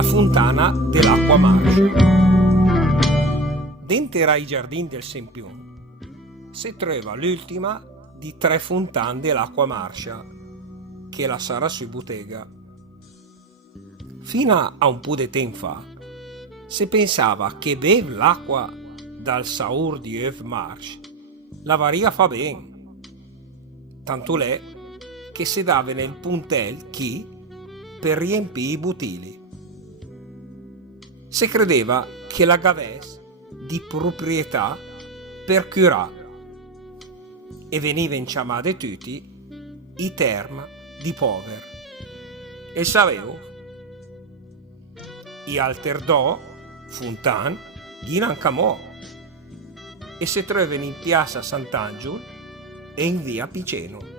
la fontana dell'acqua marcia. Dentro ai giardini del Sempion si trova l'ultima di 3 fontane dell'acqua marcia, che la sarà sui bottega. Fino a un po' di tempo fa si pensava che bev l'acqua dal saur di Euve Marche la varia fa ben, tanto l'è che si dava nel puntel chi per riempire i bottigli. Si credeva che la gavesse di proprietà per curare e veniva in chiamate tutti i term di poveri. E sapevo i alterdò fontan di Nancamò e si trovano in piazza Sant'Angelo e in via Piceno.